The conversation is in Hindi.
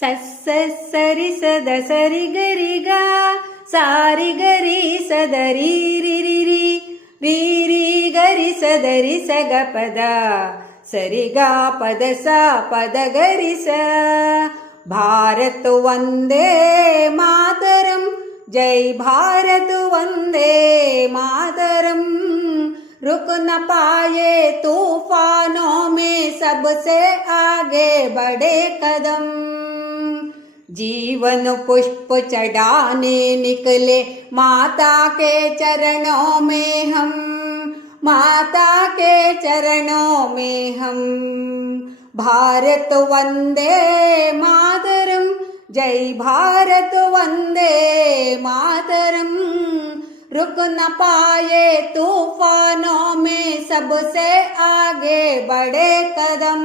ಸಸ್ಸ ಸರಿ ಸದ ಸರಿ ಗರಿಗ ಸಾರಿ ಗರಿ ಸದರಿ ರಿರಿ ರೀ ರೀ ಗರಿ ಸದರಿ ಸಗ ಪದ ಸರಿಗ ಪದ ಸ ಪದ ಗರಿ ಸ ಭಾರತ ವಂದೇ ಮಾತರಂ जय भारत वंदे मातरम रुक न पाए तूफानों में सबसे आगे बढ़े कदम जीवन पुष्प चढ़ाने निकले माता के चरणों में हम माता के चरणों में हम भारत वंदे मातरम जय भारत वंदे मातरम रुक न पाए तूफानों में सबसे आगे बढ़े कदम।